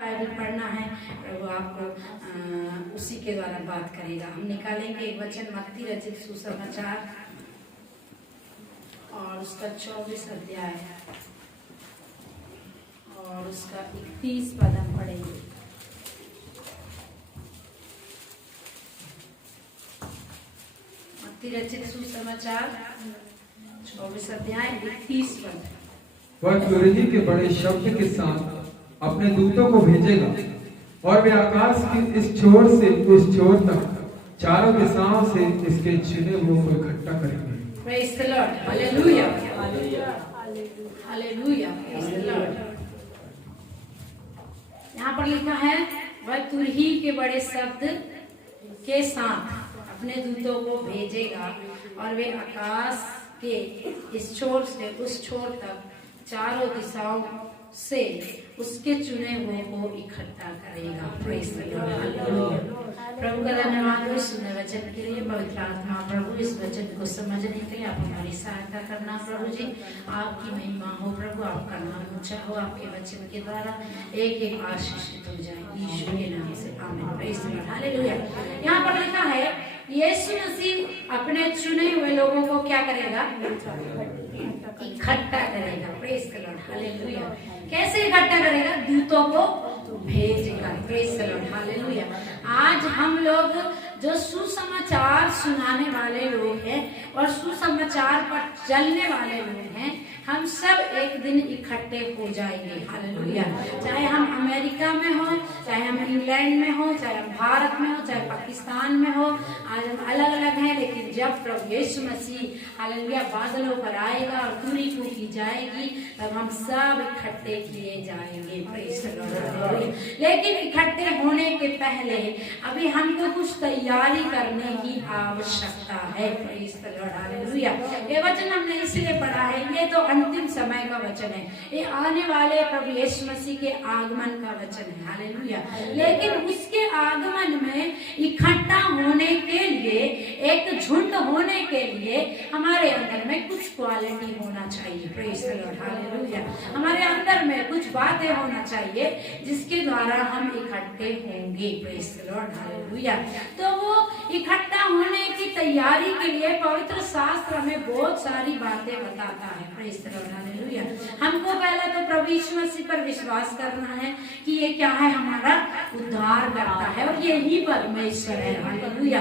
Bible पढ़ना है, प्रभु आपको उसी के द्वारा बात करेगा। हम निकालेंगे एक वचन मत्ती रचित सुसमाचार और उसका 24 अध्याय और उसका 31 पद हम पढ़ेंगे। मत्ती रचित सुसमाचार 24 अध्याय 31 पद। वह तुरही के बड़े शब्द के साथ अपने दूतों को भेजेगा और वे आकाश की इस छोर से उस छोर तक चारों दिशाओं से इसके चुने हुए को इकट्ठा करेंगे। Praise the Lord. Hallelujah. Hallelujah. Praise the Lord. यहाँ पर लिखा है वह तुरही के बड़े शब्द के साथ अपने दूतों को भेजेगा और वे आकाश के इस छोर से उस छोर तक चारों दिशाओं से उसके चुने हुए को इकट्ठा करेगा। Praise the Lord. हालेलुया। प्रभु का धन्यवाद हो सुनने वचन के लिए। पवित्र आत्मा प्रभु इस वचन को समझने के लिए आप हमारी सहायता करना प्रभु जी। आपकी महिमा हो प्रभु, आपका नाम ऊंचा हो, आपके वचन के द्वारा एक एक आशीषित हो जाए यीशु के नाम से, आमीन। Praise the Lord. हालेलुया। यहाँ पर लिखा है यीशु मसीह अपने चुने हुए लोगों को क्या करेगा? इकट्ठा करेगा। Praise the Lord. हालेलुया। कैसे इकट्ठा करेगा? दूतों को भेजेगा। Praise the Lord. हालेलुया। आज हम लोग जो सुसमाचार सुनाने वाले लोग हैं और सुसमाचार पर चलने वाले लोग हैं, हम सब एक दिन इकट्ठे हो जाएंगे। हालेलुया। चाहे हम अमेरिका में हो, चाहे हम इंग्लैंड में हो, चाहे हम भारत में हो, चाहे पाकिस्तान में हो, आज हम अलग अलग हैं, लेकिन जब प्रभु यीशु मसीह हालेलुया बादलों पर आएगा और तुरही फूंकी जाएगी, तब हम सब इकट्ठे किए जाएंगे। Praise the Lord. लेकिन इकट्ठे होने के पहले अभी हमको कुछ तैयारी करने की आवश्यकता है। Praise the Lord. हालेलुया। ये वचन हमने इसलिए पढ़ा है, ये तो अंतिम समय का वचन है, ये आने वाले प्रभु यीशु मसीह के आगमन का वचन है। हालेलुया। लेकिन उसके आगमन में इकट्ठा होने के लिए, एक झुंड होने के लिए हमारे अंदर में कुछ क्वालिटी होना चाहिए। Praise the Lord. हालेलुया। हमारे अंदर में कुछ बातें होना चाहिए जिसके द्वारा हम इकट्ठे होंगे। Praise the Lord. हालेलुया। तो वो इकट्ठा होने की तैयारी के लिए पवित्र शास्त्र में बहुत सारी बातें बताता है। Praise the Lord. हालेलुया। हमको पहले तो प्रभु यीशु मसीह पर विश्वास करना है कि ये क्या है, हमारा उद्धार करता है और यही परमेश्वर है। हालेलुया।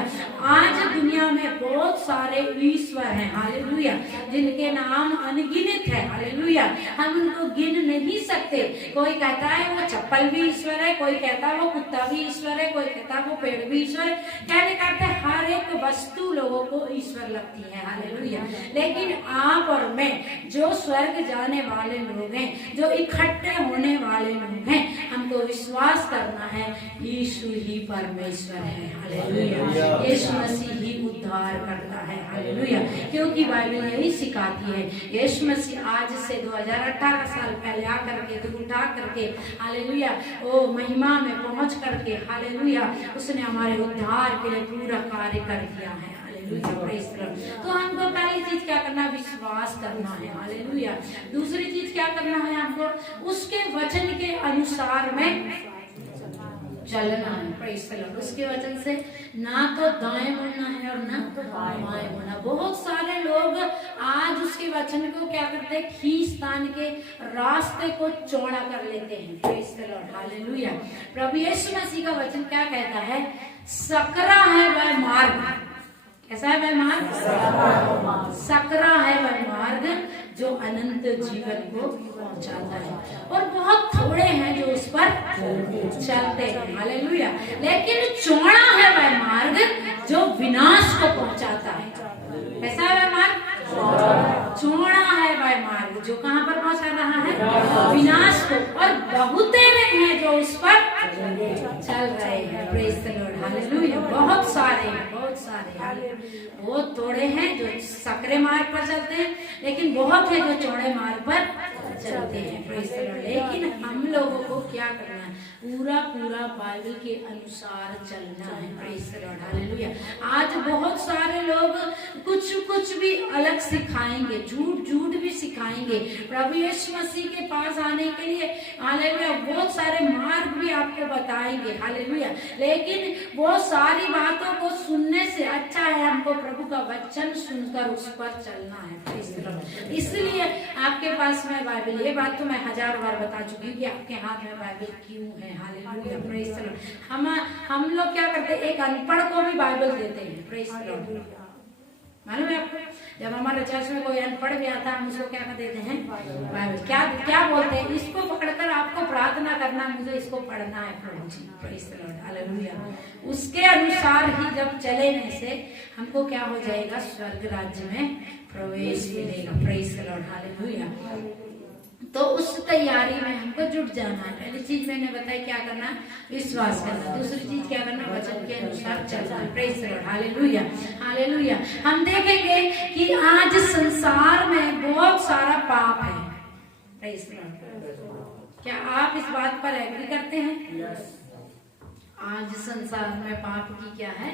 आज दुनिया में बहुत सारे ईश्वर हैं। हालेलुया। जिनके नाम अनगिनत है। हालेलुया। हम उनको गिन नहीं सकते। कोई कहता है वो चप्पल भी ईश्वर है, कोई कहता है वो कुत्ता भी ईश्वर है, कोई कहता है वो पेड़ भी ईश्वर है। कहने कहते हर एक वस्तु लोगों को ईश्वर लगती है। हालेलुया। लेकिन आप और मैं जो स्वर्ग जाने वाले लोग हैं, जो इकट्ठे होने वाले लोग हैं, हमको विश्वास करना है यीशु ही परमेश्वर है। हालेलुया। यीशु मसीह ही उद्धार करता है। हालेलुया। क्योंकि बाइबल यही सिखाती है, यीशु मसीह आज से 2018 साल पहले आकर के दुख उठा करके हालेलुया वो महिमा में पहुंच करके हालेलुया उसने हमारे उद्धार के लिए पूरा कार्य कर दिया है। तो हमको पहली चीज क्या करना है? विश्वास करना है। हालेलुया। दूसरी चीज क्या करना है? हमको उसके वचन के अनुसार में चलना है। Praise the Lord. उसके वचन से ना तो दाएं मुड़ना है और ना तो बाएं मुड़ना। बहुत सारे लोग आज उसके वचन को क्या करते हैं? खींच तान के रास्ते को चौड़ा कर लेते हैं। Praise the Lord. हालेलुया। प्रभु यीशु मसीह का वचन क्या कहता है? सकरा है वह मार्ग। कैसा है वह मार्ग? सकरा है वह मार्ग जो अनंत जीवन को पहुंचाता है, और बहुत थोड़े हैं जो उस पर चलते हैं। हालेलुया। लेकिन चौड़ा है वह मार्ग जो विनाश को पहुंचाता है। कैसा है वह मार्ग? चौड़ा है वह मार्ग जो कहाँ पर पहुंचा रहा है? विनाश को। और बहुतेरे हैं जो उस पर चल रहे हैं। Praise the Lord. हालेलुया। बहुत सारे हैं, बहुत सारे। बहुत थोड़े हैं जो सकरे मार्ग पर चलते हैं, लेकिन बहुत है जो चौड़े मार्ग पर चलते हैं। Praise the Lord. लेकिन हम लोगों को क्या करना है? पूरा पूरा बाइबल के अनुसार चलना है। Praise the Lord. हालेलुया। आज बहुत सारे लोग कुछ भी अलग सिखाएंगे, झूठ भी सिखाएंगे। प्रभु यीशु मसीह के पास आने के लिए हालेलुया बहुत सारे मार्ग भी भी आपको बताएंगे, हालेलुया। लेकिन वो सारी बातों को सुनने से अच्छा है हमको प्रभु का वचन सुनकर उस पर चलना है, प्रेज़ द लॉर्ड। इसलिए आपके पास में बाइबल, ये बात तो मैं 1000 बार बता चुकी हूँ कि आपके हाथ में बाइबल क्यों है, हालेलुया, प्रेज़ द लॉर्ड। हम लोग क्या करते हैं, एक अनपढ़ को भी बाइबल देते हैं, प्रेज़ द लॉर्ड। मालूम है आपको, जब हमारे चर्च में कोई अनपढ़ भी आता है हम उसको क्या कर देते हैं, बाइबल। क्या क्या बोलते हैं, इसको पकड़कर आपको प्रार्थना करना, मुझे इसको पढ़ना है प्रभु जी, प्रेज़ द लॉर्ड, हालेलुया। उसके अनुसार ही जब चलेने से हमको क्या हो जाएगा, स्वर्ग राज्य में प्रवेश मिलेगा, प्रेज़ द लॉर्ड, हालेलुया। तो उस तैयारी में हमको जुट जाना है। पहली चीज मैंने बताई क्या करना, विश्वास करना। दूसरी चीज क्या करना, वचन के अनुसार चलना, praise the Lord, hallelujah, hallelujah. हम देखेंगे कि आज संसार में बहुत सारा पाप है, प्रेज़ द लॉर्ड। क्या आप इस बात पर एग्री करते हैं? आज संसार में पाप की क्या है,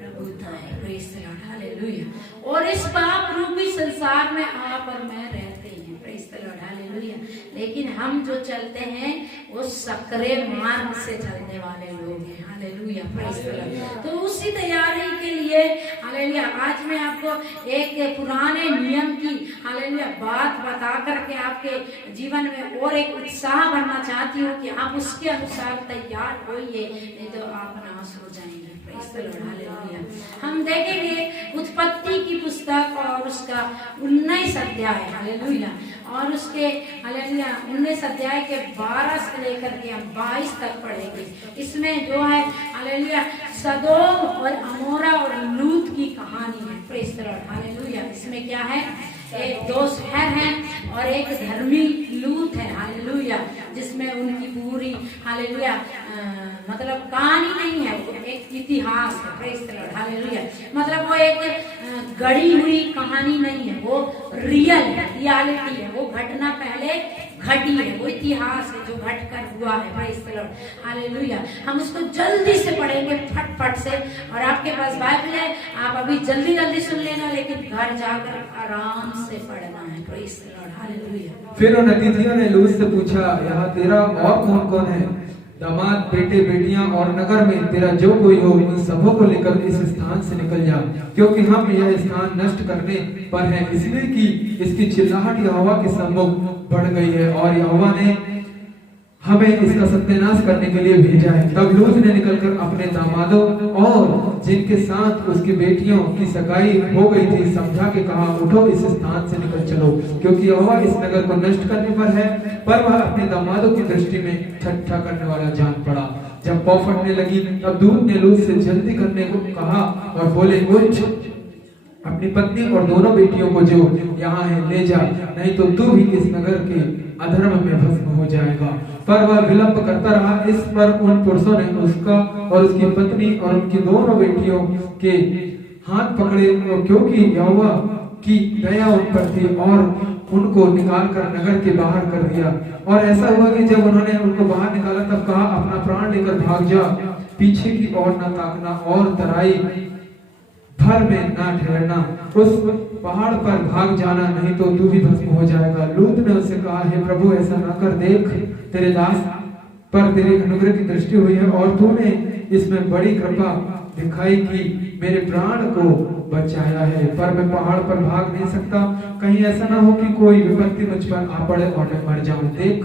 प्रभुता है, प्रेज़ द लॉर्ड, हालेलुया। और इस पाप रूपी संसार में आप और मैं रहते हैं, प्रेज़ द लॉर्ड, हालेलुया। लेकिन हम जो चलते हैं वो सकरे मार्ग से चलने वाले लोग हैं, हालेलुया, प्रेज़ द लॉर्ड। तो उसी तैयारी के लिए, हालेलुया, आज मैं आपको एक पुराने नियम की, हालेलुया, बात बता करके आपके जीवन में और एक उत्साह भरना चाहती हूँ कि आप उसके अनुसार तैयार होइए, नहीं तो आप नाश हो जाएंगे, प्रेज़ द लॉर्ड, हालेलुया। हम देखेंगे उत्पत्ति की पुस्तक और उसका 19 अध्याय, हालेलुया, और उसके, हालेलुया, 19 अध्याय के 12 से लेकर के हम 22 तक पढ़ेंगे। इसमें जो है, हालेलुया, सदोम और अमोरा और लूत की कहानी है, प्रेज़ द लॉर्ड, हालेलुया। इसमें क्या है, एक 2 शहर हैं और एक धर्मी लूत है, हालेलुया, जिसमें उनकी पूरी, हालेलुया, मतलब कहानी नहीं है, वो एक इतिहास है, प्रेज़ द लॉर्ड, हालेलुया। मतलब वो एक गढ़ी हुई कहानी नहीं है, वो रियलिटी है, वो घटना पहले घटी है, वो इतिहास है जो घट कर हुआ है, प्रेज़ द लॉर्ड, हालेलुया। हम उसको जल्दी से पढ़ेंगे, फटफट से, और आपके पास बाइबल है, आप अभी जल्दी जल्दी सुन लेना, लेकिन घर जाकर आराम से पढ़ना है, प्रेज़ द लॉर्ड, हालेलुया। फिर उन अतिथियों ने लूत से पूछा, यहाँ तेरा और कौन कौन है? दामाद, बेटे, बेटियां और नगर में तेरा जो कोई हो, उन सबों को लेकर इस स्थान से निकल जा, क्योंकि हम यह स्थान नष्ट करने पर हैं, इसलिए कि इसकी चिल्लाहट यहोवा के सम्मुख बढ़ गई है और यहोवा ने हमें इसका सत्यानाश करने के लिए भेजा है। तब लूत ने निकलकर अपने दामादों और जिनके साथ उसकी बेटियों की सगाई हो गई थी समझा के कहा, उठो, इस स्थान से निकल चलो, क्योंकि यहोवा इस नगर को नष्ट करने पर है। पर वह अपने दामादों की दृष्टि में ठट्ठा करने वाला जान पड़ा। जब पौ फटने लगी तब दूत ने लूत से जल्दी करने को कहा और बोले, उठ, अपनी पत्नी और दोनों बेटियों को जो यहाँ है ले जा, नहीं तो तू भी इस नगर के अधर्म में भस्म हो जाएगा। पर वह विलंब करता रहा। इस पर उन पुरुषों ने उसका और उसकी पत्नी और उनकी दोनों बेटियों के हाथ पकड़े, क्योंकि यहोवा की दया उन पर थी, और उनको निकाल कर नगर के बाहर कर दिया। और ऐसा हुआ कि जब उन्होंने उनको बाहर निकाला तब कहा, अपना प्राण लेकर भाग जा, पीछे की ओर न ताकना और तराई भर में ना ठहरना, उस पहाड़ पर भाग जाना, नहीं तो तू भी भस्म हो जाएगा। लूत ने उससे कहा, हे प्रभु, ऐसा न कर, देख तेरे दास पर तेरे अनुग्रह की दृष्टि हुई है और तूने इसमें बड़ी कृपा दिखाई कि मेरे प्राण को बचाया है, पर मैं पहाड़ पर भाग नहीं सकता, कहीं ऐसा ना हो कि कोई विपत्ति मुझ पर आ पड़े और मैं मर जाऊं। देख,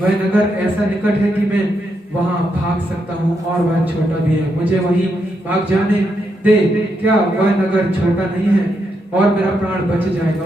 वह नगर ऐसा निकट है कि मैं वहां भाग सकता हूँ और वह छोटा भी है, मुझे वहीं भाग जाने दे, क्या वह नगर छोटा नहीं है और मेरा प्राण बच जाएगा।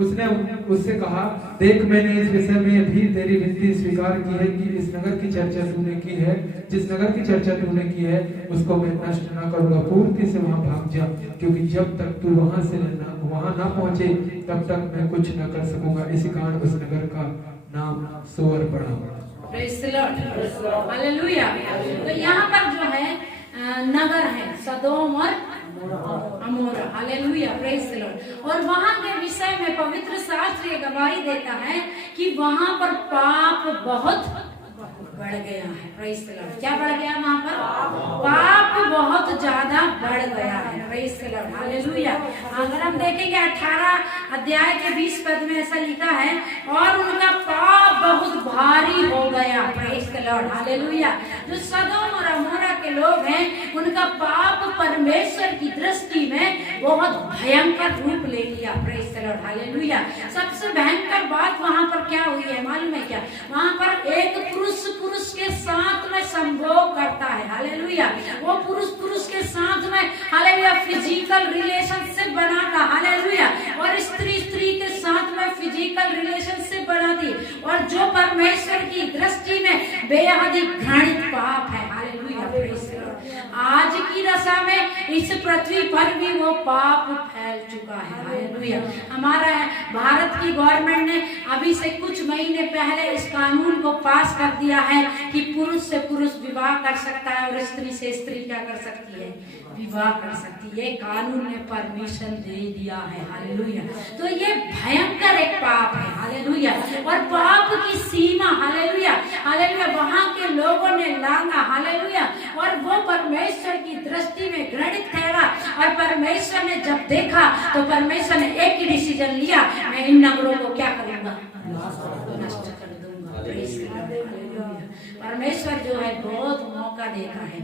उसने उससे कहा, देख, मैंने इस विषय में भी तेरी विनती स्वीकार की है कि इस नगर की चर्चा तूने की है, जिस नगर की चर्चा तूने की है उसको मैं नष्ट न करूंगा। पूर्ति से वहां भाग जा, क्योंकि जब तक तू वहां ना पहुंचे तब तक मैं कुछ न कर सकूंगा। इसी कारण उस नगर का नाम सोअर पड़ा। Praise the Lord, hallelujah. तो यहाँ पर जो है नगर है सदोम और अमोरा, हालेलुया, प्रेज़ द लॉर्ड। और वहां के विषय में पवित्र शास्त्र गवाही देता है कि वहां पर पाप बहुत बढ़ गया है, प्रेज़ द लॉर्ड। क्या बढ़ गया वहां पर? पाप बहुत ज्यादा बढ़ गया है, प्रेज़ द लॉर्ड, हालेलुया। अगर हम देखेंगे 18 अध्याय के 20 पद में ऐसा लिखा है, और उनका पाप बहुत भारी भारी हो गया। Praise the Lord, hallelujah. जो सदोम और अमोरा के लोग हैं, उनका पाप परमेश्वर की दृष्टि में बहुत भयंकर रूप ले लिया। Praise the Lord, hallelujah. सबसे भयंकर बात वहां पर क्या हुई है मालूम है क्या? वहां पर एक पुरुष के साथ में संभोग करता है। हालेलुया। वो पुरुष के साथ में हालेलुया फिजिकल रिलेशनशिप बनाता। हालेलुया। और स्त्री के साथ में फिजिकल रिलेशनशिप बनाती, और जो परमेश्वर की दृष्टि में बेहद ही घृणित पाप है। हालेलुया। Praise the Lord. आज की दशा में इस पृथ्वी पर भी वो पाप फैल चुका है। हालेलुया। हमारा भारत की गवर्नमेंट ने अभी से कुछ महीने पहले इस कानून को पास कर दिया है कि पुरुष से पुरुष विवाह कर सकता है और स्त्री से स्त्री क्या कर सकती है? विवाह कर सकती है। कानून ने परमिशन दे दिया है। हालेलुया। तो ये भयंकर एक पाप है। हालेलुया। और पाप की सीमा, हालेलुया, हालेलुया, वहां के लोगों ने लांघा। हालेलुया। और वो परमेश्वर की दृष्टि में घृणित ठहरा। और परमेश्वर ने जब देखा तो परमेश्वर ने एक ही डिसीजन लिया, मैं इन नगरों को क्या करूंगा? नष्ट कर दूंगा। Praise the Lord, hallelujah. परमेश्वर जो है बहुत मौका देता है।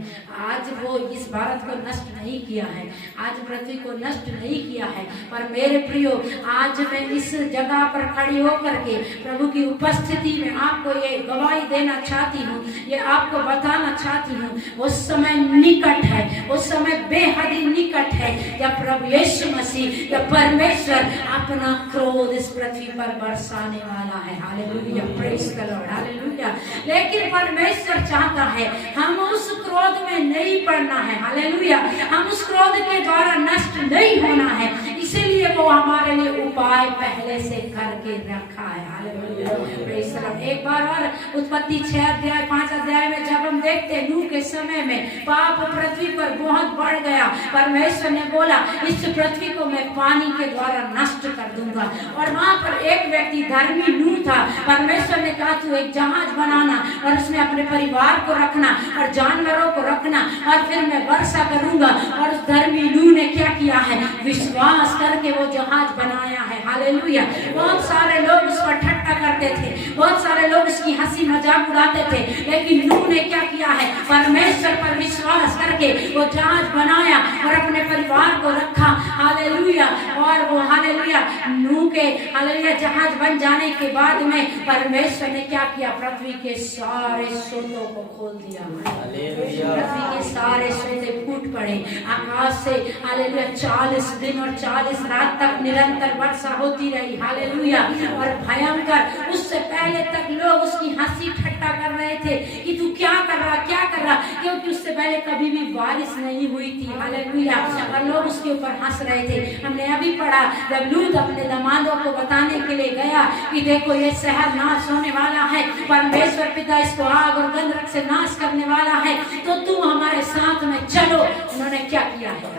आज वो इस भारत को नष्ट नहीं किया है, आज पृथ्वी को नष्ट नहीं किया है। पर मेरे प्रियो, आज मैं इस जगह पर खड़ी होकर के प्रभु की उपस्थिति में आपको ये गवाही देना चाहती हूँ, ये आपको बताना चाहती हूँ, वो समय निकट है, वो समय बेहद ही निकट है जब प्रभु यीशु मसीह या परमेश्वर अपना क्रोध इस पृथ्वी पर बरसाने वाला है। Hallelujah. Praise the Lord, hallelujah. लेकिन परमेश्वर चाहता है हम उस क्रोध में नहीं पड़ना है। हालेलुया। हम उस क्रोध के द्वारा नष्ट नहीं होना है, इसीलिए वो हमारे लिए उपाय पहले से करके रखा है। हालेलुया। Praise the Lord. एक बार और उत्पत्ति 6 अध्याय 5 अध्याय में जब हम देखते हैं नूह के समय में पाप पृथ्वी पर बहुत बढ़ गया, परमेश्वर ने बोला इस पृथ्वी को मैं पानी के द्वारा नष्ट कर दूंगा। और वहां पर एक व्यक्ति धर्मी नूह था। परमेश्वर ने कहा तू एक जहाज बनाना और उसमें अपने परिवार को रखना और जानवरों को रखना, और फिर मैं वर्षा करूंगा। और उस धर्मी नूह ने क्या किया है? विश्वास करके वो जहाज बनाया है। हालेलुया। बहुत सारे लोग उस पर ठट्टा करते थे, बहुत सारे लोग उसकी हंसी मजाक उड़ाते थे, लेकिन नूह ने क्या किया है? परमेश्वर पर विश्वास करके वो जहाज बनाया और अपने परिवार को रखा। हालेलुया। और वो हालेलुया नूह के हालेलुया जहाज बन जाने के बाद में परमेश्वर ने क्या किया? पृथ्वी के सारे सोतों को खोल दिया। पृथ्वी के सारे सोते फूट पड़े। आकाश से हालेलुया 40 दिन और 40 रात तक निरंतर वर्षा होती रही। हालेलुया। और भयंकर, उससे पहले तक लोग उसकी हंसी ठट्टा कर रहे थे कि तू क्या कर रहा, क्या कर रहा, क्योंकि उससे पहले कभी भी बारिश नहीं हुई थी। हालेलुया। और लोग उसके ऊपर हंस रहे थे। हमने अभी पढ़ा जब लूत अपने दामादों को बताने के लिए गया कि देखो ये शहर नाश होने वाला है, परमेश्वर पिता इसको आग और गंधक से नाश करने वाला है, तो तुम हमारे साथ में चलो। उन्होंने क्या किया है?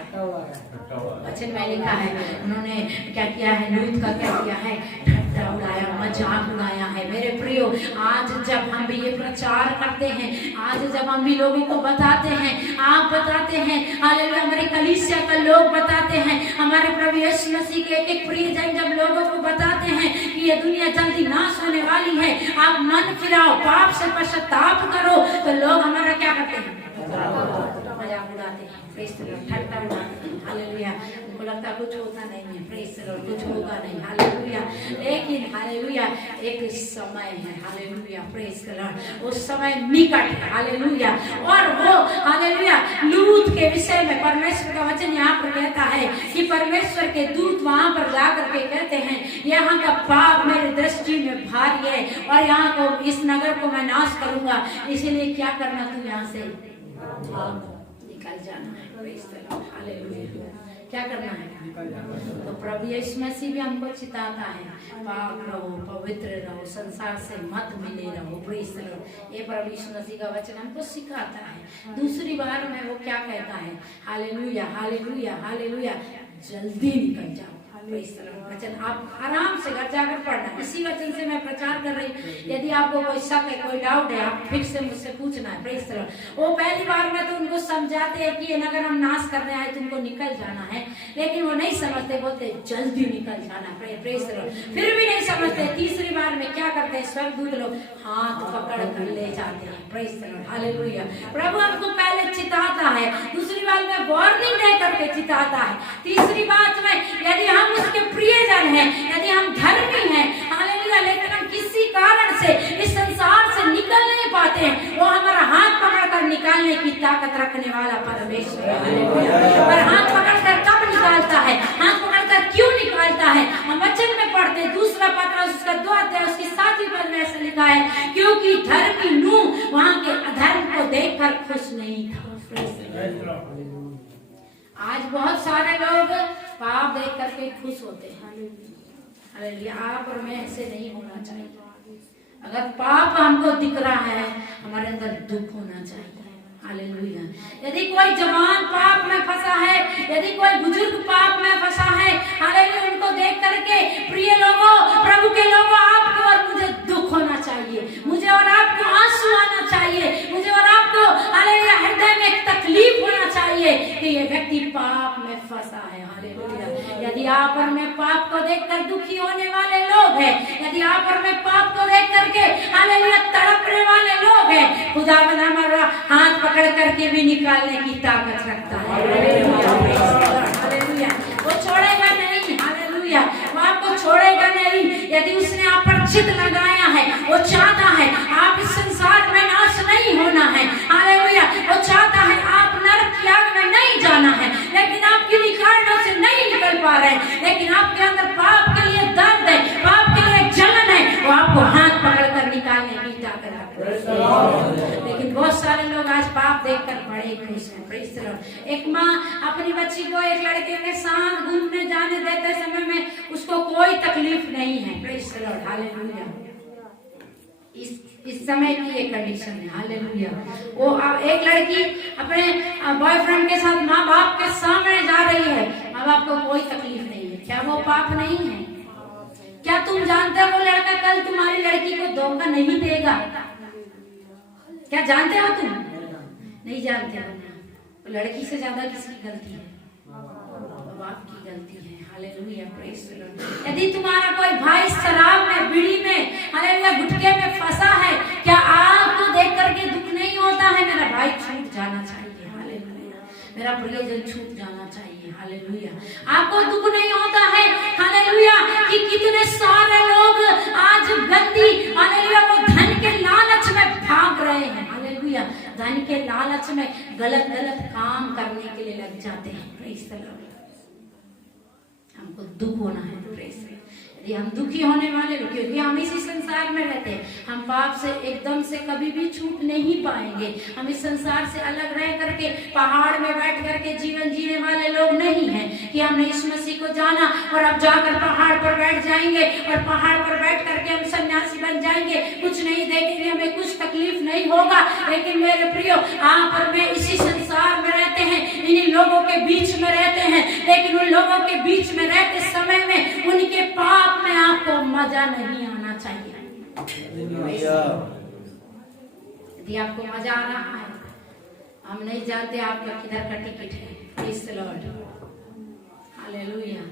वचन में लिखा है उन्होंने क्या किया है? लूत का क्या किया है? ठट्टा उड़ाया, मजाक उड़ाया है। मेरे प्रियो, आज जब हम भी ये प्रचार करते हैं, आज जब हम भी लोगों को बताते हैं, आप बताते हैं, हालेलुया, हमारे कलीसिया का लोग बताते हैं, हमारे प्रभु यीशु मसीह के एक प्रियजन जब लोगों को बताते हैं कि ये दुनिया जल्दी नाश होने वाली है, आप मन फिराओ, पाप से पश्चाताप करो, तो लोग हमारा क्या करते हैं? मजाक उड़ाते हैं, ठट्टा उड़ाते हैं। हालेलुया। उनको लगता कुछ होता नहीं है, प्रेज़ द लॉर्ड, कुछ होगा नहीं। हालेलुया। लेकिन हालेलुया एक समय है। हालेलुया। Praise the Lord. उस समय निकट है। हालेलुया। और वो हालेलुया लूत के विषय में परमेश्वर का वचन यहाँ पर कहता है कि परमेश्वर के दूत वहां पर जाकर के कहते हैं यहाँ का पाप मेरी दृष्टि में भारी है और यहाँ को, इस नगर को मैं नाश करूंगा, इसीलिए क्या करना, तू यहाँ से निकल जाना है। हालेलुया। क्या करना है? तो प्रभु यीशु मसीह भी हमको चिताता है, पाक रहो, पवित्र रहो, संसार से मत मिले रहो। Praise the Lord. ये प्रभु यीशु मसीह का वचन हमको सिखाता है। दूसरी बार में वो क्या कहता है? हालेलुया, हालेलुया, हालेलुया, जल्दी निकल जाओ। वचन आप आराम से घर जाकर पढ़ना। इसी वचन से मैं प्रचार कर रही हूँ। यदि यदि आपको कोई शक है, कोई डाउट है, आप फिर से मुझसे पूछना है। Praise the Lord. वो पहली बार में तो उनको समझाते हैं कि अगर हम नाश करने आए तुमको निकल जाना है, लेकिन वो नहीं समझते, बोलते जल्दी निकल जाना। Praise the Lord. फिर भी नहीं समझते। तीसरी बार में क्या करते हैं, स्वर्गदूत लोग हाथ पकड़ कर ले जाते हैं। Praise the Lord. हालेलुया। प्रभु हमको पहले चिताता है, दूसरी बात में वार्निंग दे करके चिताता है, तीसरी बात में यदि हम उसके प्रियजन हैं, यदि हम धर्मी हैं, हालेलुया, लेकिन हम किसी कारण से इस संसार से निकल नहीं पाते हैं, वो हमारा हाथ पकड़कर निकालने की ताकत रखने वाला परमेश्वर है। पर हाथ पकड़कर कब निकालता है, हाथ पकड़कर क्यों निकालता है, हम वचन में पढ़ते हैं, दूसरा पत्र उसका 2 अध्याय उसकी 7वीं पद में ऐसा लिखा है, क्योंकि धर्मी नूह वहां के अधर्म को देखकर खुश नहीं था। आज बहुत सारे लोग पाप देख करके खुश होते हैं। हालेलुया। आप और मैं ऐसे नहीं होना चाहिए। अगर पाप हमको दिख रहा है, हमारे अंदर दुख होना चाहिए। हालेलुया। यदि कोई जवान पाप में फंसा है, यदि कोई बुजुर्ग पाप में फंसा है, हालेलुया, उनको देख करके प्रिय लोगों, प्रभु के लोगों, आपको और मुझे दुख होना चाहिए, मुझे और आपको आंसू आना चाहिए, मुझे और आपको हालेलुया हृदय में तकलीफ होना चाहिए कि ये व्यक्ति पाप में फंसा है। हालेलुया। यदि आप और मैं पाप को देखकर दुखी होने वाले लोग हैं, यदि आप और मैं पाप को देख करके हालेलुया तड़पने वाले लोग हैं, खुदावंद हमारा हाथ पकड़ करके भी निकालने की ताकत रखता है। हालेलुया। वो छोड़ेगा नहीं। हालेलुया। वो आपको छोड़ेगा नहीं। यदि उसने आप पर चित लगाया है, वो चाहता है आप इस संसार में नाश नहीं होना है। हालेलुया। वो चाहता है आप नरक की आग में नहीं जाना है, लेकिन आप किन्हीं कारणों से नहीं निकल पा रहे हैं, लेकिन आपके अंदर पाप के लिए दर्द है, पाप के लिए जलन है, वो आपको हाथ पकड़कर निकालने की ताकत रखता है। लेकिन बहुत सारे लोग आज पाप देखकर बड़े खुश हैं। Praise the Lord. एक माँ अपनी बच्ची को एक लड़के के साथ घूमने जाने देते समय में उसको कोई तकलीफ नहीं है। Praise the Lord. हालेलुया। इस समय की ये कंडीशन है। हालेलुया। वो एक लड़की अपने बॉयफ्रेंड के साथ माँ बाप के सामने जा रही है, माँ बाप को कोई तकलीफ नहीं है। क्या वो पाप नहीं है? क्या तुम जानते हो वो लड़का कल तुम्हारी लड़की को धोखा नहीं देगा? क्या जानते हो तुम? नहीं जानते हो। लड़की से ज्यादा किसकी गलती है? बाप की गलती है। हालेलुया। Praise the Lord. यदि तुम्हारा कोई भाई शराब में, बीड़ी में, हालेलुया गुटखे में फंसा है, क्या आपको देख करके दुख नहीं होता है? मेरा भाई छूट जाना चाहिए। हालेलुया। मेरा प्रियजन छूट जाना चाहिए। हालेलुया। आपको दुख नहीं होता है? हालेलुया कि कितने सारे लोग आज गंदी, हालेलुया, वो धन के लालच में भाग रहे हैं। हालेलुया। धन के लालच में गलत गलत काम करने के लिए लग जाते हैं। Praise the Lord. हमको दुख होना है। प्रेज। यदि हम दुखी होने वाले, क्योंकि हम इसी संसार में रहते हैं, हम पाप से एकदम से कभी भी छूट नहीं पाएंगे। हम इस संसार से अलग रह करके पहाड़ में बैठ करके जीवन जीने वाले लोग नहीं हैं कि हमने इस मसीह को जाना और अब जाकर पहाड़ पर बैठ जाएंगे और पहाड़ पर बैठ करके हम सन्यासी बन जाएंगे, कुछ नहीं देखेंगे, हमें कुछ तकलीफ नहीं होगा। लेकिन मेरे प्रियो, आप और मैं इसी संसार में रहते हैं, इन्हीं लोगों के बीच में रहते हैं, लेकिन उन लोगों के बीच में रहते समय में उनके पाप में आपको मजा नहीं आना चाहिए। यदि आपको मजा आ रहा है, हम नहीं जानते आपका किधर का टिकट है। Praise the Lord. हालेलुया।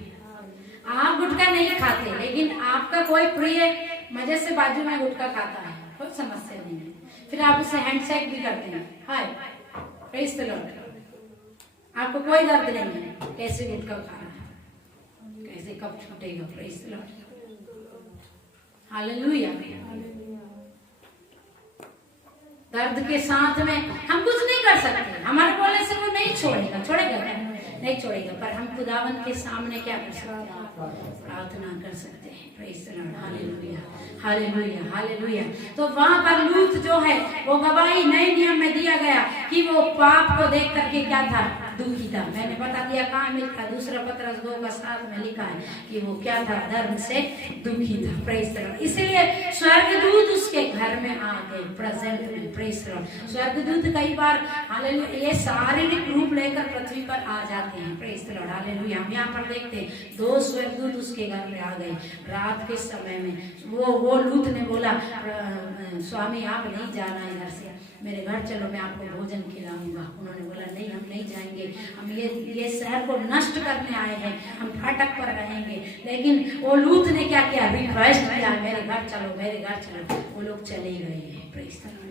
आप गुटखा नहीं खाते, लेकिन आपका कोई प्रिय मजे से बाजू में गुटखा खाता है, कोई समस्या नहीं है, फिर आप उसे हैंडशेक भी करते हैं। हाय। Praise the lord. आपको कोई दर्द नहीं है कैसे गुटखा खा रहा है, कैसे कब छूटेगा। Praise the Lord. हालेलुया। दर्द के साथ में हम कुछ नहीं कर सकते, हमारे बोलने से वो नहीं छोड़ेगा। छोड़ेगा क्या? नहीं छोड़ेगा। पर हम खुदावंत के सामने क्या कर सकते हैं? प्रार्थना कर सकते हैं। Praise the Lord. Hallelujah. Hallelujah. Hallelujah. तो वहां पर लूत जो है वो गवाही नए नियम में दिया गया कि वो पाप को देख करके क्या था? दुखी था। मैंने बता दिया कहाँ मिलता, दूसरा पत्रस 2:7 में लिखा है कि वो क्या था? धर्म से दुखी था। Praise the Lord. इसलिए स्वर्गदूत उसके घर में आ गए प्रेजेंट में। Praise the Lord. स्वर्गदूत कई बार हालेलुया ये शारीरिक रूप लेकर पृथ्वी पर आ जाते हैं। Praise the Lord. हालेलुया। हम यहाँ पर देखते हैं 2 स्वर्गदूत उसके घर में आ गए रात के समय में। वो लूत ने बोला स्वामी आप नहीं जाना इधर से, मेरे घर चलो, मैं आपको भोजन खिलाऊंगा। उन्होंने बोला नहीं, हम नहीं जाएंगे, हम ये शहर को नष्ट करने आए हैं, हम फाटक पर रहेंगे। लेकिन वो लूत ने क्या किया, रिक्वेस्ट किया, मेरे घर चलो, मेरे घर चलो। वो लोग चले गए हैं। Praise the Lord,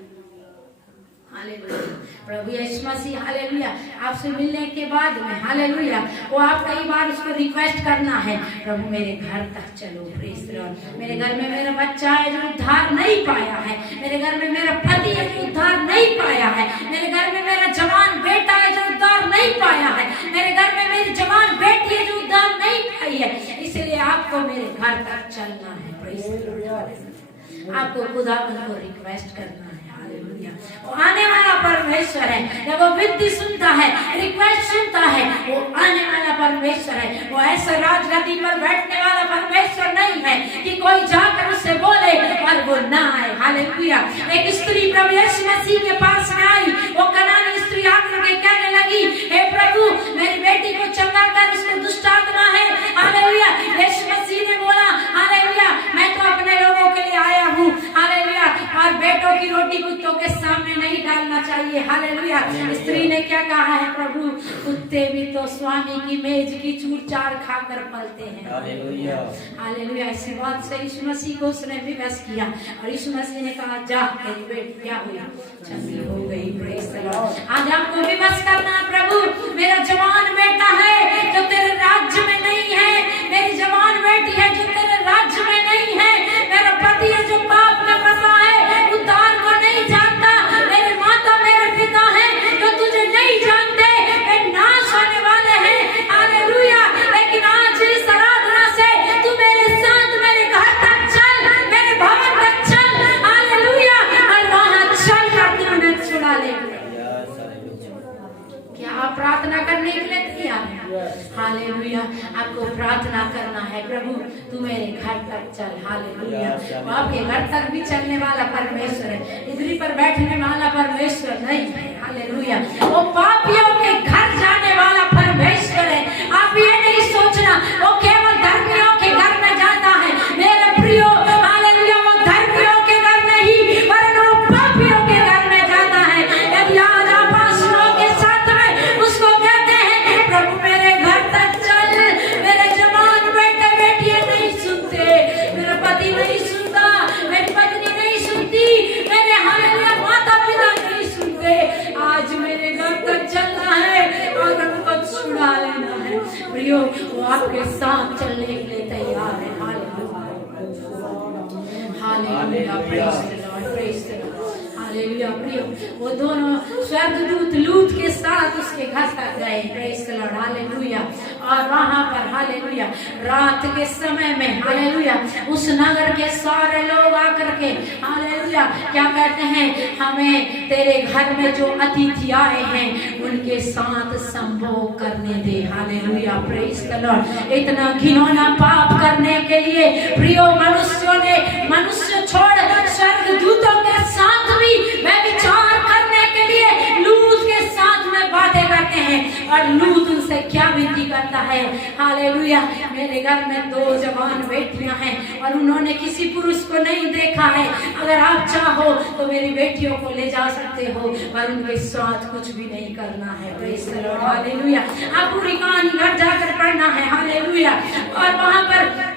hallelujah. प्रभु यीशु मसीह, हालेलुया, आपसे मिलने के बाद में, हालेलुया, वो आप कई बार उसको रिक्वेस्ट करना है, प्रभु मेरे घर तक चलो। प्रेज़ द लॉर्ड, मेरे घर में मेरा बच्चा है जो उद्धार नहीं पाया है, मेरे घर में मेरा पति है जो उद्धार नहीं पाया है, मेरे घर में मेरा जवान बेटा है जो उद्धार नहीं पाया है, मेरे घर में मेरी जवान बेटी है जो उद्धार नहीं पाई है, इसलिए आपको मेरे घर तक चलना है। प्रेज़ द लॉर्ड, आपको खुदावंद को रिक्वेस्ट करना है। हालेलुया, वो आने वाला परमेश्वर है। जब वो विनती सुनता है, रिक्वेस्ट सुनता है, वो आने वाला परमेश्वर है। वो ऐसा राजगद्दी पर बैठने वाला परमेश्वर नहीं है कि कोई जाकर उससे बोले और वो ना आए। हालेलुया, एक स्त्री प्रभु यीशु मसीह के पास में आई, वो कनानी स्त्री आकर के कहने लगी, हे प्रभु मेरी बेटी को चंगा कर, इसको दुष्ट आत्मा है। हालेलुया, यीशु मसीह ने बोला, हालेलुया, मैं तो अपने लोगों के लिए आया हूँ। हालेलुया, और बेटों की रोटी कुत्तों के सामने नहीं डालना चाहिए। हालेलुया, स्त्री ने क्या कहा है, प्रभु कुत्ते भी तो स्वामी की मेज की चूर चार खाकर पलते हैं। हालेलुया, हालेलुया, ऐसी बात से यीशु मसीह को उसने विवश किया और यीशु मसीह ने कहा, जा तेरी बेटी क्या हुई, चंगी हो गई। प्रेज़ द लॉर्ड, आज आपको विवश करना, प्रभु मेरा जवान बेटा है जो तेरे राज्य में नहीं है, मेरी जवान बेटी है जो तेरे राज्य में नहीं है, मेरा पति है जो पाप में फंसा है, उद्धार को नहीं जानता, मेरे माता मेरे पिता है जो तुझे नहीं जानते, वे नाश होने वाले हैं। हालेलुया, लेकिन आज इस आराधना से तू मेरे साथ मेरे घर तक चल, मेरे भवन तक चल। हालेलुया, और वहां चल कर तू उन्हें छुड़ा ले। क्या आप प्रार्थना करने के लिए तैयार हैं? हालेलुया, आपको प्रार्थना करना है, प्रभु तू मेरे घर तक चल। हालेलुया, वो आपके घर तक भी चलने वाला परमेश्वर है, इधरी पर बैठने वाला परमेश्वर नहीं है। हालेलुया, वो पापियों के घर जाने वाला परमेश्वर है। आप ये नहीं सोचना वो केवल धर्मियों के घर में जाता है, मेरे प्रियो। हालेलुया, वो धर्मियों के घर नहीं वरन वो पापियों के घर में जाता है। यदि आज आप आंसुओं के साथ में उसको कहते हैं, प्रभु मेरे घर तक चल, मेरे जवान बेटे बेटियां नहीं सुनते, मेरा पति नहीं सुनता, मेरी पत्नी नहीं सुनती, मेरे हालेलुया माता पिता नहीं सुनते, आज मेरे घर तक चलना है और उनको छुड़ा लेना है। प्रियो, वो आपके साथ चलने के लिए तैयार है। Hallelujah, hallelujah, praise the Lord, praise the Lord. Hallelujah, प्रियो, वो दोनों स्वर्गदूत लूत के साथ उसके घर तक गए। प्रेज़ द लॉर्ड, हालेलुया, और वहां पर हालेलुया रात के समय में हालेलुया उस नगर के सारे लोग आकर के हालेलुया क्या कहते हैं, हमें तेरे घर में जो अतिथि आए हैं उनके साथ संभोग करने दे। Hallelujah, praise the lord. इतना घिनौना पाप करने के लिए प्रियो मनुष्यों ने, मनुष्य छोड़ स्वर्गदूतों के साथ भी वे विचार करने के लिए लूत के साथ में बातें करते हैं। और लूत उनसे क्या विनती करता है, हालेलुया, मेरे घर में 2 जवान बेटियां हैं और उन्होंने किसी पुरुष को नहीं देखा है, अगर आप चाहो तो मेरी बेटियों को ले जा सकते हो, पर उनके साथ कुछ भी नहीं करना है। Praise the Lord, hallelujah. आप पूरी कहानी घर जाकर पढ़ना है। हालेलुया, और वहां पर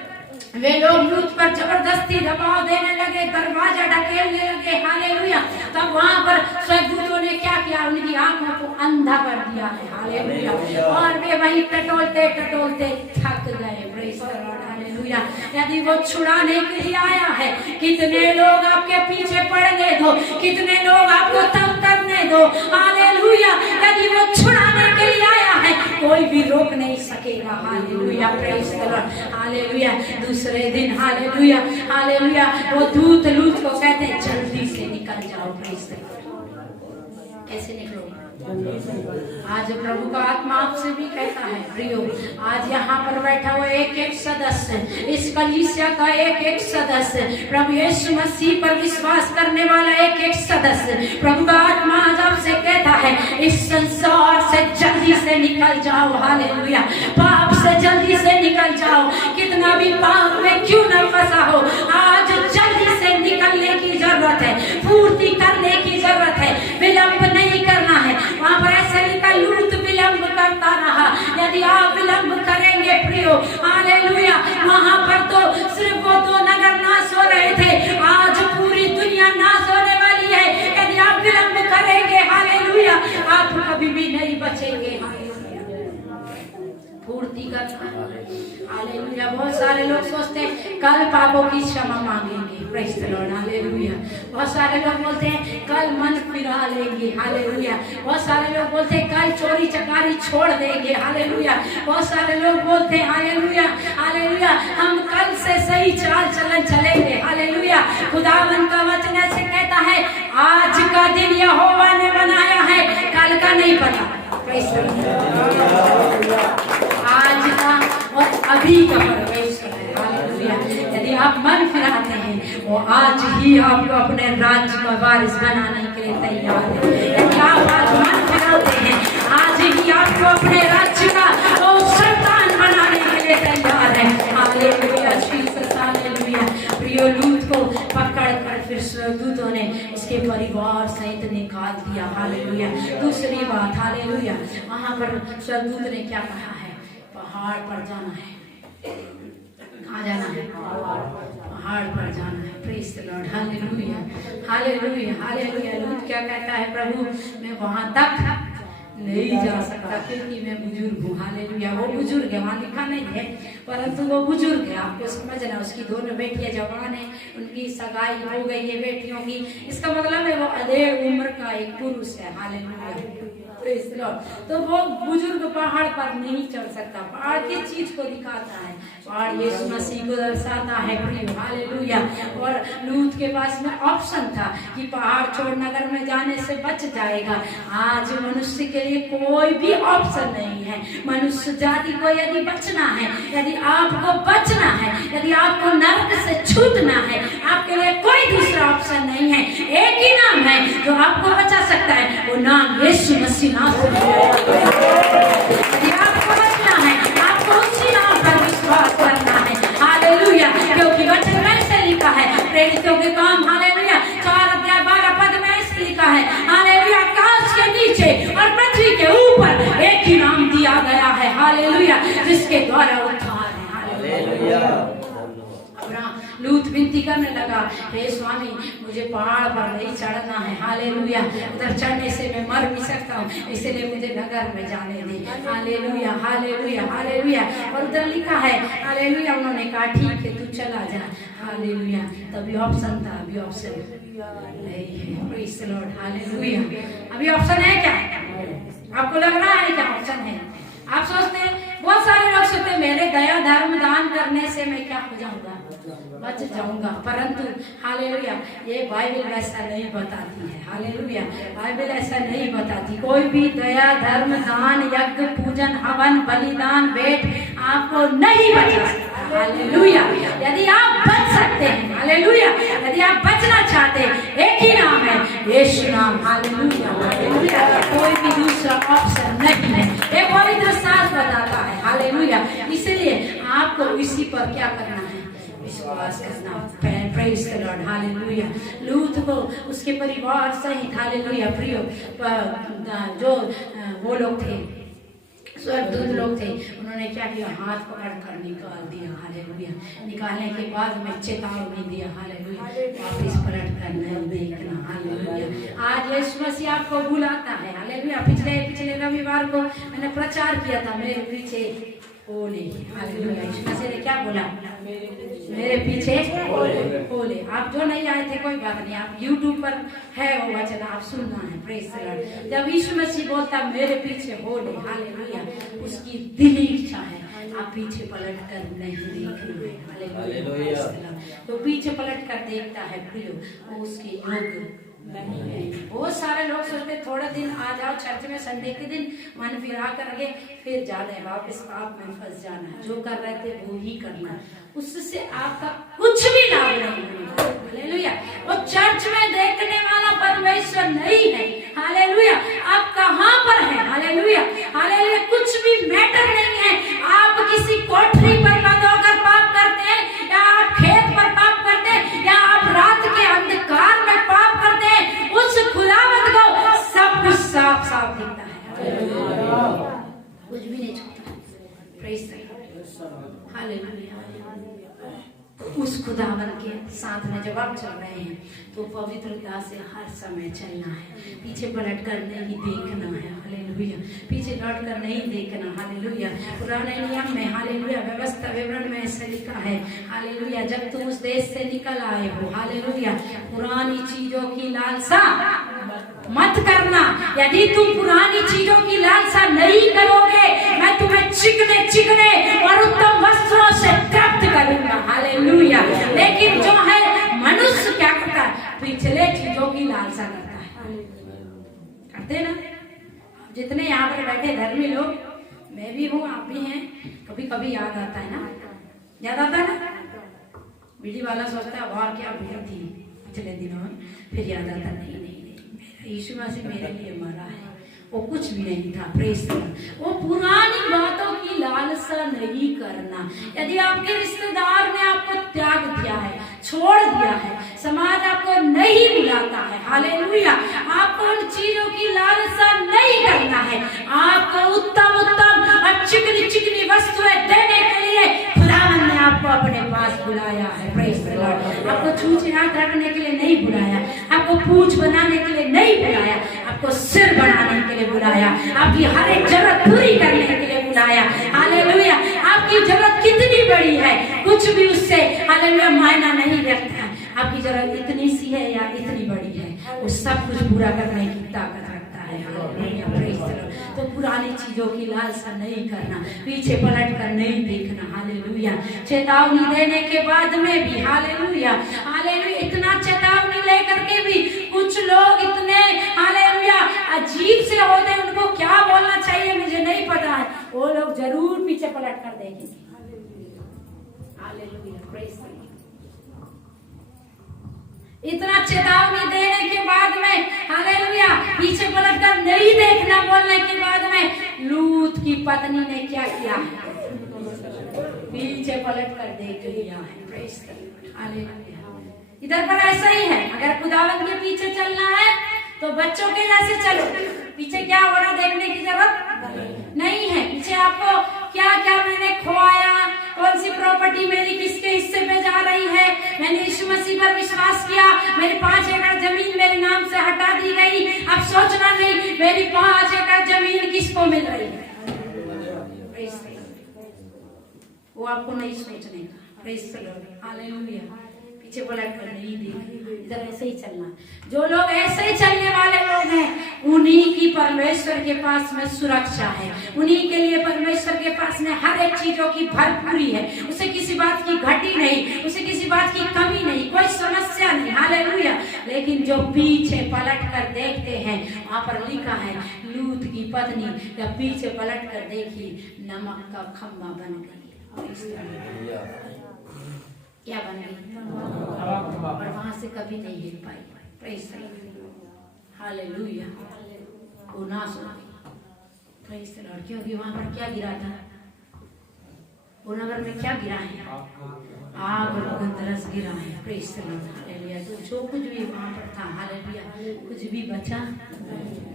वे लोग लूत पर जबरदस्ती दबाव देने लगे, दरवाजा ढकेलने लगे। हालेलुया, तब वहां पर स्वर्गदूतों ने क्या किया, उनकी आंखों को अंधा कर दिया है। हालेलुया, और वे वहीं टटोलते टटोलते थक गए। Praise the Lord, hallelujah. यदि वो छुड़ाने के लिए आया है, कितने लोग आपके पीछे पड़ने दो, कितने लोग आपको तंग करने दो। हालेलुया, यदि वो छुड़ाने के लिए आया है, कोई भी रोक नहीं सकेगा। Hallelujah, praise the Lord, hallelujah. दूसरे दिन हालेलुया, हालेलुया, वो दूत लूत को कहते हैं, जल्दी से निकल जाओ। प्रेज़ द लॉर्ड, कैसे निकलो? आज प्रभु का आत्मा आपसे भी कहता है, प्रियो, आज यहाँ पर बैठा हुआ एक एक सदस्य, इस कलीसिया का एक एक सदस्य, प्रभु यीशु मसीह पर विश्वास करने वाला एक एक सदस्य, प्रभु का आत्मा आज आपसे कहता है, इस संसार से जल्दी से निकल जाओ। हालेलुया, पाप से जल्दी से निकल जाओ, कितना भी पाप में क्यों न फंसा हो, आज जल्दी से निकलने की जरूरत है। वहां पर तो सिर्फ वो 2 नगर नाश हो रहे थे, आज पूरी दुनिया नाश होने वाली है। यदि आप विलंब करेंगे, हालेलुया, आप कभी भी नहीं बचेंगे। पूर्ति करना, हालेलुया। बहुत सारे लोग सोचते हैं कल पापों की क्षमा मांगेंगे, प्रेज़ द लॉर्ड, हालेलुया। बहुत सारे लोग बोलते हैं कल मन फिरा लेंगे, हालेलुया। बहुत सारे लोग बोलते हैं कल चोरी चकारी छोड़ देंगे, हालेलुया। बहुत सारे लोग बोलते हैं हालेलुया, हालेलुया, हम कल से सही चाल चलन चलेंगे, हालेलुया। खुदावंद का वचन ऐसे कहता है, आज का दिन यहोवा ने बनाया है, कल का नहीं पता, प्रेज़ द लॉर्ड। आज का और अभी का परमेश्वर है, हालेलुया। यदि आप मन फिराते हैं, वो आज ही आपको अपने राज्य का वारिस बनाने के लिए तैयार है। यदि आप आज मन फिराते हैं, आज ही आपको अपने राज्य का वो संतान बनाने के लिए तैयार है, हालेलुया, जीसस, हालेलुया। प्रियो लूत को पकड़ कर फिर स्वर्गदूतों ने उसके परिवार सहित निकाल दिया, हालेलुया। दूसरी बात, हालेलुया, वहां पर स्वर्गदूत ने क्या कहा है? पहाड़ पर जाना है। कहाँ जाना है? पहाड़ पर जाना है, praise the Lord, hallelujah, hallelujah, hallelujah. लूत क्या कहता है? प्रभु, मैं वहां तक नहीं जा सकता क्योंकि मैं बुजुर्ग हूँ, हालेलुया। वो बुजुर्ग है, वहां लिखा नहीं है, परंतु वो बुजुर्ग है। आपको समझना, उसकी 2 बेटियां जवान है, उनकी सगाई हो गई है बेटियों की। इसका मतलब है वो अधेड़ उम्र का एक पुरुष है, हालेलुया, प्रेज़ द लॉर्ड। तो वो बुजुर्ग पहाड़ पर नहीं चढ़ सकता। पहाड़ किस चीज को दिखाता है? पहाड़ यीशु मसीह को दर्शाता है, प्रिय, हालेलुया। और लूत के पास में ऑप्शन था कि पहाड़ छोड़ नगर में जाने से बच जाएगा। आज मनुष्य के लिए कोई भी ऑप्शन नहीं है। मनुष्य जाति को यदि बचना है, यदि आपको बचना है, यदि आपको नरक से छूटना है, आपके लिए कोई दूसरा ऑप्शन नहीं है। एक ही नाम है जो आपको बचा सकता है, वो नाम यीशु मसीह नाम है। यदि आपको बचना है, आपको उसी नाम पर विश्वास करना है, हालेलुया। क्योंकि वचन में ऐसे लिखा है, प्रेरितों के काम, हालेलुया, 4:12 पद में ऐसे लिखा है, हालेलुया, आकाश के नीचे और पृथ्वी के ऊपर एक ही नाम दिया गया है, हालेलुया, जिसके द्वारा उद्धार है, हालेलुया। लूत विनती करने लगा, हे स्वामी, मुझे पहाड़ पर नहीं चढ़ना है, हालेलुया। उधर चढ़ने से मैं मर भी सकता हूँ, इसलिए मुझे नगर में जाने दे, हालेलुया, हालेलुया, हालेलुया। और उधर लिखा है, हालेलुया, उन्होंने कहा ठीक है, तू चला जा, हालेलुया। तभी ऑप्शन था, अभी ऑप्शन नहीं है, प्रेज़ द लॉर्ड, हालेलुया। अभी ऑप्शन है क्या? आपको लग रहा है क्या ऑप्शन है? आप सोचते हैं, बहुत सारे लोग सोचते हैं मेरे दया धर्म दान करने से मैं क्या हो जाऊंगा? बच जाऊंगा। परंतु हालेलुया, ये बाइबल वैसा नहीं बताती है, हालेलुया। बाइबल ऐसा नहीं बताती। कोई भी दया धर्म दान यज्ञ पूजन हवन बलिदान भेंट आपको नहीं बचा सकता, हालेलुया। यदि आप बच सकते हैं, हालेलुया, यदि आप बचना चाहते हैं, एक ही नाम है, यीशु नाम, हालेलुया, हालेलुया। कोई भी दूसरा ऑप्शन नहीं है, ये पवित्र शास्त्र बताता है, हालेलुया। इसलिए आपको इसी पर क्या करना है? विश्वास करना, प्रेज़ द लॉर्ड, हालेलुया। लूत को उसके परिवार सहित, हालेलुया, प्रियो, जो वो लोग थे, स्वर्गदूत लोग थे, उन्होंने क्या किया? हाथ पकड़ कर निकाल दिया, हालेलुया। निकालने के बाद में चेतावनी दिया, हालेलुया, वापिस पलट कर नहीं देखना, हालेलुया। आज यीशु मसीह आपको बुलाता है, हालेलुया। पिछले रविवार को मैंने प्रचार किया था, मेरे पीछे ओले, हालेलुया। यीशु मसीह ने क्या बोला? मेरे पीछे ओले। आप जो नहीं आए थे कोई बात नहीं, आप YouTube पर है वो वचन, आप सुनना है, प्रेज़ द लॉर्ड। जब यीशु मसीह बोलता मेरे पीछे ओले, हालेलुया, उसकी दिली इच्छा है आप पीछे पलट कर नहीं देखना है, हालेलुया। तो पीछे पलट कर देखता है, प्रियो, वो उसके योग्य नहीं है। बहुत सारे लोग सोचते थोड़ा दिन आ जाओ चर्च में, संडे के दिन मन फिरा करके फिर जाना है, वापस पाप में फंस जाना है। जो कर रहे थे वो ही करना, उससे आपका कुछ भी लाभ नहीं होगा, हालेलुया। वो चर्च में देखने वाला परमेश्वर नहीं है, हालेलुया। आप कहाँ पर हैं, हालेलुया, हालेलुया। कुछ भी मैटर नहीं है, आप किसी कोठरी पर बंद होकर पाप करते हैं, या आप खेत पर पाप करते हैं, या आप रात के अंधकार में पाप करते हैं, उस खुदावंद को सब कुछ साफ साफ दिखता है, कुछ भी नहीं छूटता, प्रेज़ द लॉर्ड, हालेलुया। चल रहे हैं, तो पवित्रता से हर समय चलना है, पीछे पलट कर नहीं देखना है। हालेलुया, पीछे लौट कर नहीं देखना। हालेलुया, पुराने नियम में हालेलुया व्यवस्था विवरण में ऐसे लिखा है, हालेलुया, जब तुम उस देश से निकल आए हो, हालेलुया, पुरानी चीजों की लालसा मत करना। यदि तुम पुरानी चीजों की लालसा नहीं करोगे, मैं तुम्हें चिकने चिकने और उत्तम वस्त्रों से तृप्त करूंगा। हालेलुया, लेकिन जो है मनुष्य क्या करता है, पिछले चीजों की लालसा करता है, करते ना। जितने यहाँ पर बैठे धर्मी लोग, मैं भी हूँ, आप भी हैं, कभी कभी याद आता है ना, याद आता है ना। बीड़ी वाला सोचता है वाह क्या भीड़ थी पिछले दिनों में, फिर याद आता नहीं नहीं नहीं, यीशु मसीह मेरे लिए मरा है, वो कुछ भी नहीं था। Praise the Lord. वो पुरानी बातों की लालसा नहीं करना। यदि आपके रिश्तेदार ने आपको त्याग दिया है, छोड़ दिया है, समाज आपको नहीं बुलाता है, हालेलुया, आपको उन चीजों की लालसा नहीं करना है। आपको उत्तम उत्तम और चिकनी चिकनी वस्तुएं देने के लिए खुदावन ने आपको अपने पास बुलाया है। Praise the lord. आपको छूछ हाथ रखने के लिए नहीं बुलाया, आपको पूंछ बनाने के लिए नहीं बुलाया, आपको सिर बनाने के लिए बुलाया, आपकी हर एक जरूरत पूरी करने के लिए बुलाया। हालेलुया, आपकी जरूरत कितनी बड़ी है, कुछ भी उससे हालेलुया मायना नहीं रखता है। आपकी जरूरत इतनी सी है या इतनी बड़ी है, वो सब कुछ पूरा करने की ताकत रखता है। Hallelujah, praise the Lord. तो पुरानी चीजों की लालसा नहीं करना, पीछे पलट कर नहीं देखना। हालेलुया, चेतावनी देने के बाद में भी हालेलुया हालेलुया, इतना चेतावनी लेकर के भी कुछ लोग इतने हालेलुया अजीब से होते हैं, उनको क्या बोलना चाहिए मुझे नहीं पता है, वो लोग जरूर पीछे पलट कर देखेंगे। Hallelujah, praise the lord. इतना चेतावनी देने के बाद में हालेलुया पीछे पलट कर नहीं देखना बोलने के बाद में लूत की पत्नी ने क्या किया, पीछे पलट कर देख लिया है। Praise the Lord. हालेलुया। इधर पर ऐसा ही है, अगर खुदावंत के पीछे चलना है तो बच्चों के जैसे चलो, पीछे क्या हो रहा देखने की जरूरत नहीं है। पीछे आपको क्या क्या मैंने खोया, कौन सी प्रॉपर्टी मेरी किसके हिस्से पे जा रही है, मैंने यीशु मसीह पर विश्वास किया, मेरी 5 एकड़ जमीन मेरे नाम से हटा दी गई, अब सोचना नहीं मेरी 5 एकड़ जमीन किसको मिल रही है। वो आपको नहीं सोचने का। Praise the Lord. हालेलुया, पीछे पलट कर नहीं देखना, इधर ऐसे ही चलना। जो लोग ऐसे ही चलने वाले लोग हैं, उन्हीं की परमेश्वर के पास में सुरक्षा है, उन्हीं के लिए परमेश्वर के पास में हर एक चीजों की भरपूरी है, उसे किसी बात की घटी नहीं, उसे किसी बात की कमी नहीं, कोई समस्या नहीं। हालेलुया। लेकिन जो पीछे पलट कर देखते हैं, वहां पर लिखा है लूत की पत्नी जब पीछे पलट कर देखी, नमक का खंभा बन गई। क्या बन गई, और वहां से कभी नहीं हिल पाई। Praise the Lord. हालेलुया, वो नाश हो गई। Praise the lord. क्योंकि वहां पर क्या गिरा था, वो नगर में क्या गिरा है, आग और गंधरस गिरा है। Praise the Lord. हालेलुया। तो जो कुछ भी वहां पर था, हालेलुया, कुछ भी बचा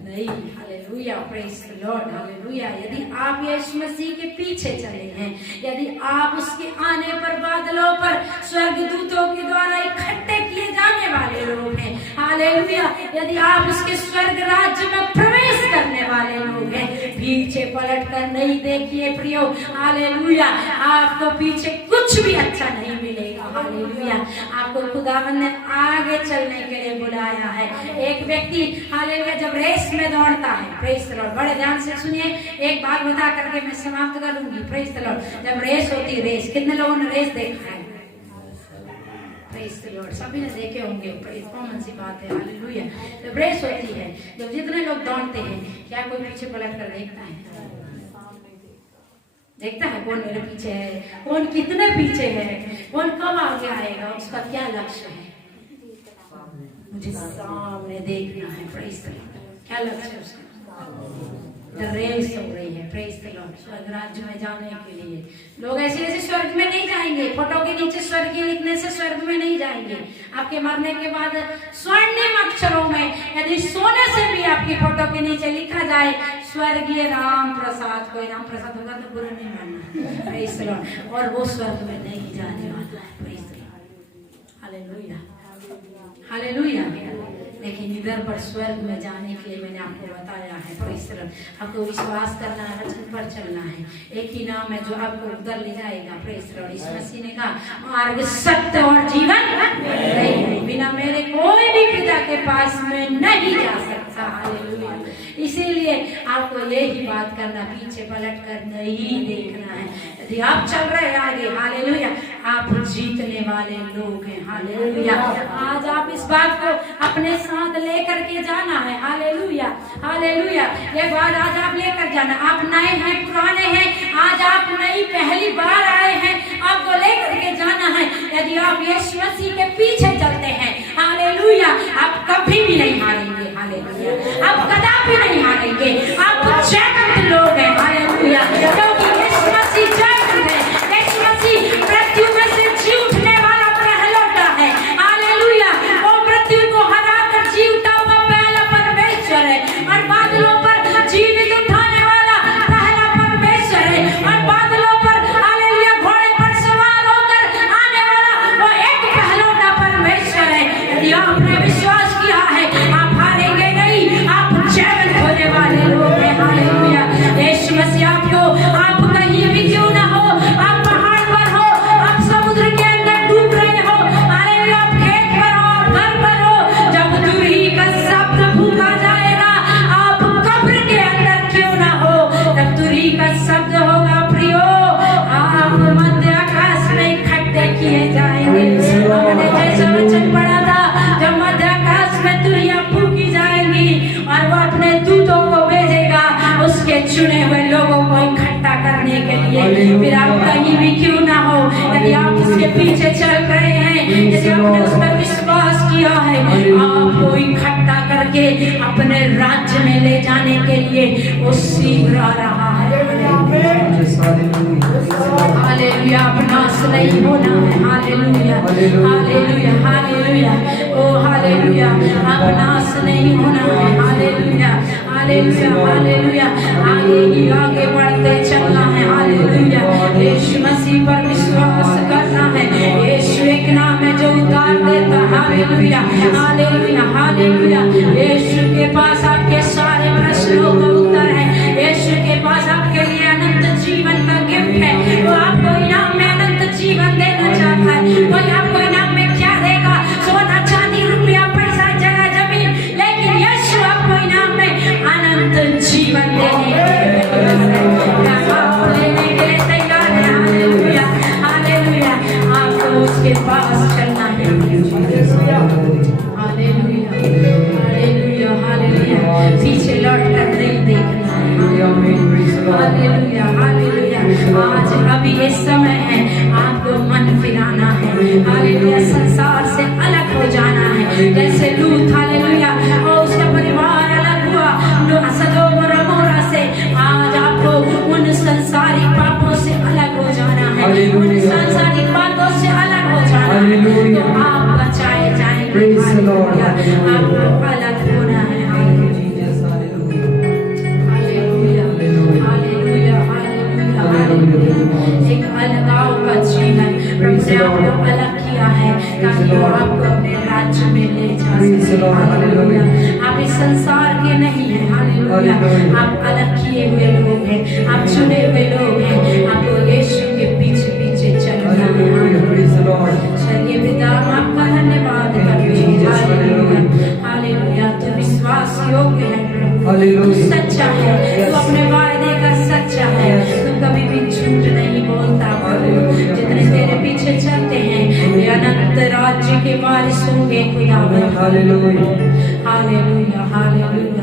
नहीं। Hallelujah, praise the Lord. Hallelujah. यदि आप यीशु मसीह के पीछे चले हैं, यदि आप उसके आने पर बादलों पर स्वर्गदूतों के द्वारा इकट्ठे किए जाने वाले लोग हैं, हालेलुया, यदि आप उसके स्वर्ग राज्य में प्रवेश करने वाले लोग हैं, पीछे पलट कर नहीं देखिए प्रियो। हालेलुया, आपको पीछे कुछ भी अच्छा नहीं मिलेगा। हालेलुया, आपको खुदावन ने आगे चलने के लिए बुलाया है। एक व्यक्ति हालेलुया जब रेस में दौड़ता है, प्रेज द लॉर्ड, बड़े ध्यान से सुनिए, एक बात बता करके मैं समाप्त करूंगी। Praise the Lord. जब रेस होती, रेस कितने लोगों ने रेस देखा है? Praise the Lord. सभी ने देखे होंगे। प्रेज, कॉमन सी बात है। हालेलुया। जब रेस होती है, जब जितने लोग दौड़ते हैं, क्या कोई पीछे पलट कर देखता है? देखता है कौन मेरे पीछे है, कौन कितने पीछे है, कौन कब आगे आएगा, उसका क्या लक्ष्य है, मुझे सामने देखना है। Praise the Lord. क्या लक्ष्य है उसका? रेस हो रही है। Praise the Lord. स्वर्ग राज्य में जाने के लिए लोग ऐसे ऐसे स्वर्ग में नहीं जाएंगे, फोटो के नीचे स्वर्गीय लिखने से स्वर्ग में नहीं जाएंगे। आपके मरने के बाद स्वर्णिम अक्षरों में यदि सोने से भी आपकी फोटो के नीचे लिखा जाए स्वर्गीय राम प्रसाद, कोई राम प्रसाद होगा तो बुरा नहीं मानना। Praise the Lord. और वो स्वर्ग में नहीं जाने वाला है। Praise the Lord. Hallelujah. Hallelujah. लेकिन इधर पर स्वर्ग में जाने के लिए मैंने आपको बताया है, परिश्रम आपको विश्वास करना है, वचन पर चलना है। एक ही नाम है जो आपको उधर ले जाएगा, परिश्रम। इस मसीह ने कहा मार्ग, सत्य और जीवन नहीं है, बिना मेरे कोई भी पिता के पास में नहीं जा सकता। हालेलुया। इसीलिए आपको यही बात करना, पीछे पलट कर नहीं देखना है। यदि आप चल रहे हैं आगे, हालेलुया, आप जीतने वाले लोग हैं। हालेलुया। आज आप इस बात को अपने साथ लेकर के जाना है। Hallelujah, hallelujah. ये बात आज आप लेकर जाना। आप नए हैं, पुराने हैं, आज आप नई पहली बार आए हैं, आपको लेकर के जाना है। यदि आप यीशु मसीह के पीछे चलते हैं, हालेलुया, आप कभी भी नहीं हारेंगे। हालेलुया, आप कदापि नहीं हारेंगे। आप जयवंत लोग हैं। हालेलुया, क्योंकि यीशु मसीह जयवंत है। यीशु मसीह मृत्यु में से जी उठने वाला पहलौठा है। हालेलुया, वो मृत्यु को हरा कर जी उठा हुआ पहला परमेश्वर है, और बादलों पर जीवित उठाने वाला पहला परमेश्वर है, और बादलों पर हालेलुया घोड़े पर सवार होकर आने वाला वो एक पहलौठा परमेश्वर है। यदि आपने विश्वास किया है, आप हारेंगे नहीं, आप जयवंत होने वाले लोग हैं। हालेलुया। यीशु मसीह आपको, आप कहीं भी क्यों ना हो, आप पहाड़ पर हो, आप समुद्र के अंदर डूब रहे हो, हालेलुया, आप खेत पर हो, आप घर पर हो, जब तुरही का शब्द फूंका जाएगा, आप कब्र के अंदर क्यों ना हो, तब तुरही का शब्द होगा प्रियो, आप मध्य आकाश में इकट्ठे किए जाएंगे। हमने जैसा वचन पढ़ा था, जब मध्य आकाश में तुरहियां फूंकी जाएंगी और वो अपने दूतों को भेजेगा उसके चुने हुए लोगों को इकट्ठा करने के लिए। फिर आप कहीं भी क्यों ना हो, यदि आप उसके पीछे चल रहे हैं, यदि आपने उस पर विश्वास किया है, आपको इकट्ठा करके अपने राज्य में ले जाने के लिए वो शीघ्र आ रहा है। हालेलुया, आप नाश नहीं होना है। हालेलुया, हालेलुया, हालेलुया, ओ हालेलुया, आप नाश नहीं होना है। हालेलुया, हालेलुया, हालेलुया, आगे ही आगे बढ़ते चलना है। हालेलुया, यीशु मसीह पर विश्वास करना है। यीशु एक नाम है जो उद्धार देता। Hallelujah, hallelujah, hallelujah. यीशु के पास आपके सारे प्रश्नों का उत्तर है। यीशु के पास आपके लिए अनंत जीवन का गिफ्ट है। वो आपको इनाम में अनंत जीवन देना चाहता है। कोई आपको इनाम में क्या देगा? सोना, चांदी, रुपया, पैसा, जगह, जमीन, लेकिन यीशु आपको इनाम में अनंत जीवन देने के लिए तैयार है। हालेलुया, हालेलुया, आपको उसके पास चलना है। हालेलुया, हालेलुया, हालेलुया, पीछे लौट कर नहीं देखना है। हालेलुया, हालेलुया, आज अभी ये समय है, आपको मन फिराना है। हालेलुया, संसार से अलग हो जाना है। जैसे लूत, हालेलुया, और उसका परिवार अलग हुआ सदोम और अमोरा से, आज आपको उन संसारिक पापों से अलग हो जाना है। उन सांसारिक बातों से अलग हो जाना है, तो आप बचाए जाएंगे। हालेलुया, आपको अलग होना है। Hallelujah, hallelujah, hallelujah, hallelujah. एक अलगाव का जीवन प्रभु ने आपको अलग किया है, ताकि वो आपको अपने राज्य में ले जा सके। हालेलुया, आप इस संसार के नहीं हैं। हालेलुया, आप अलग किए हुए लोग हैं, आप चुने हुए लोग हैं। आपको यीशु के पीछे पीछे चलना है। चलिए पिता, हम आपका धन्यवाद करते हैं। हालेलुया, हालेलुया, तू विश्वास योग्य है प्रभु, तू सच्चा है, तू अपने वायदे का सच्चा है, तू कभी भी झूठ नहीं बोलता प्रभु। जितने तेरे पीछे चलते हैं वे अनंत राज्य के वारिस होंगे खुदा। Hallelujah, hallelujah, hallelujah.